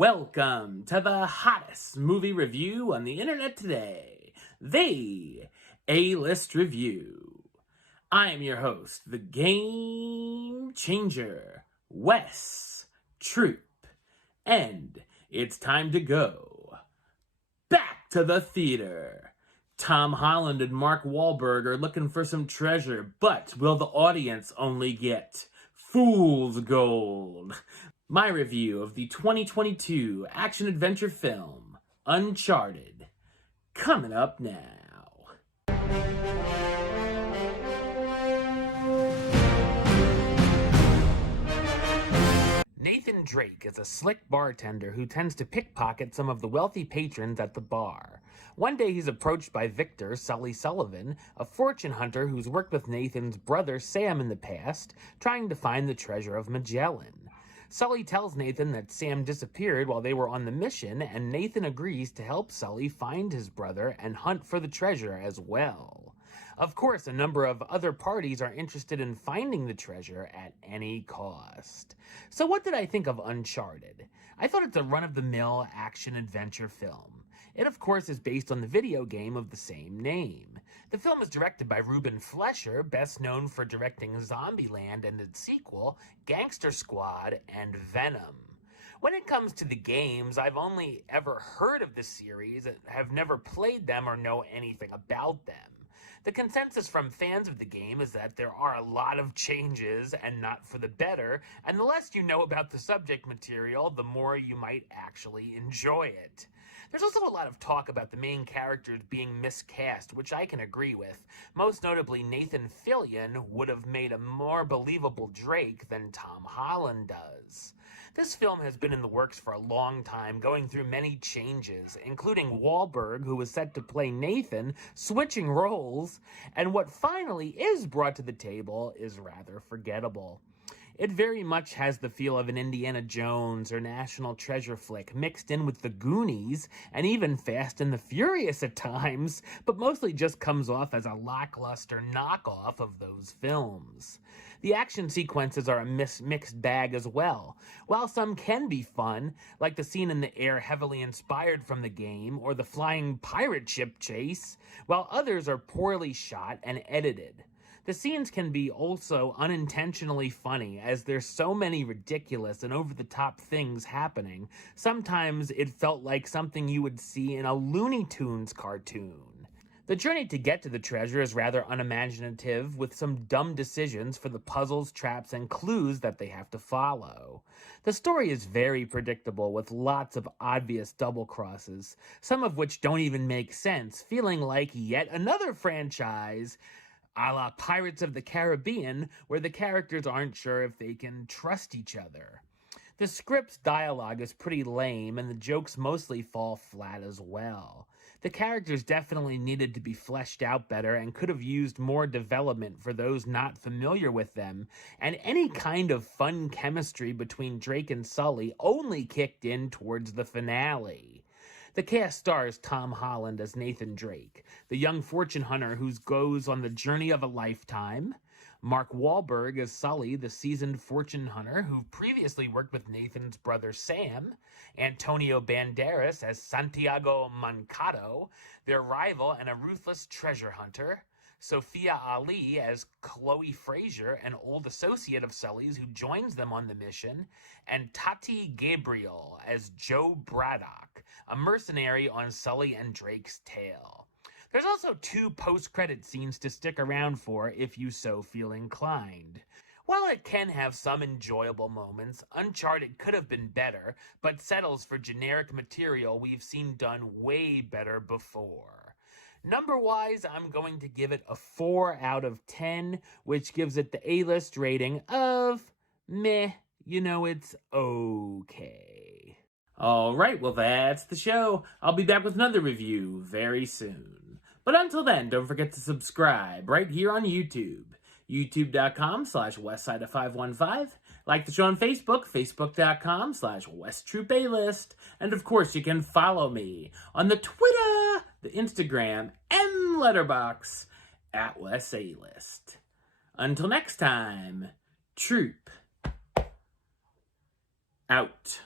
Welcome to the hottest movie review on the internet today, the A-List Review. I am your host, the Game Changer, Wes Troop, and it's time to go back to the theater. Tom Holland and Mark Wahlberg are looking for some treasure, but will the audience only get fool's gold? My review of the 2022 action-adventure film, Uncharted, coming up now. Nathan Drake is a slick bartender who tends to pickpocket some of the wealthy patrons at the bar. One day he's approached by Victor, Sully Sullivan, a fortune hunter who's worked with Nathan's brother Sam in the past, trying to find the treasure of Magellan. Sully tells Nathan that Sam disappeared while they were on the mission, and Nathan agrees to help Sully find his brother and hunt for the treasure as well. Of course, a number of other parties are interested in finding the treasure at any cost. So what did I think of Uncharted? I thought it's a run-of-the-mill action-adventure film. It, of course, is based on the video game of the same name. The film is directed by Reuben Flescher, best known for directing Zombieland and its sequel, Gangster Squad and Venom. When it comes to the games, I've only ever heard of the series, have never played them or know anything about them. The consensus from fans of the game is that there are a lot of changes and not for the better, and the less you know about the subject material, the more you might actually enjoy it. There's also a lot of talk about the main characters being miscast, which I can agree with. Most notably, Nathan Fillion would have made a more believable Drake than Tom Holland does. This film has been in the works for a long time, going through many changes, including Wahlberg, who was set to play Nathan, switching roles, and what finally is brought to the table is rather forgettable. It very much has the feel of an Indiana Jones or National Treasure flick mixed in with the Goonies and even Fast and the Furious at times, but mostly just comes off as a lackluster knockoff of those films. The action sequences are a mixed bag as well. While some can be fun, like the scene in the air heavily inspired from the game or the flying pirate ship chase, while others are poorly shot and edited. The scenes can be also unintentionally funny, as there's so many ridiculous and over-the-top things happening. Sometimes it felt like something you would see in a Looney Tunes cartoon. The journey to get to the treasure is rather unimaginative, with some dumb decisions for the puzzles, traps, and clues that they have to follow. The story is very predictable, with lots of obvious double crosses, some of which don't even make sense, feeling like yet another franchise, a la Pirates of the Caribbean, where the characters aren't sure if they can trust each other. The script's dialogue is pretty lame, and the jokes mostly fall flat as well. The characters definitely needed to be fleshed out better and could have used more development for those not familiar with them, and any kind of fun chemistry between Drake and Sully only kicked in towards the finale. The cast stars Tom Holland as Nathan Drake, the young fortune hunter who goes on the journey of a lifetime, Mark Wahlberg as Sully, the seasoned fortune hunter who previously worked with Nathan's brother Sam, Antonio Banderas as Santiago Mancato, their rival and a ruthless treasure hunter, Sophia Ali as Chloe Fraser, an old associate of Sully's who joins them on the mission, and Tati Gabriel as Joe Braddock, a mercenary on Sully and Drake's tail. There's also 2 post-credit scenes to stick around for if you so feel inclined. While it can have some enjoyable moments, Uncharted could have been better, but settles for generic material we've seen done way better before. Number-wise, I'm going to give it a 4 out of 10, which gives it the A-list rating of meh. You know, it's okay. Alright, well that's the show. I'll be back with another review very soon. But until then, don't forget to subscribe right here on YouTube. youtube.com/westside515. Like the show on Facebook, facebook.com/WestTroopAlist. And of course, you can follow me on the Twitter, the Instagram, and Letterboxd at WesAlist. Until next time, Troop out.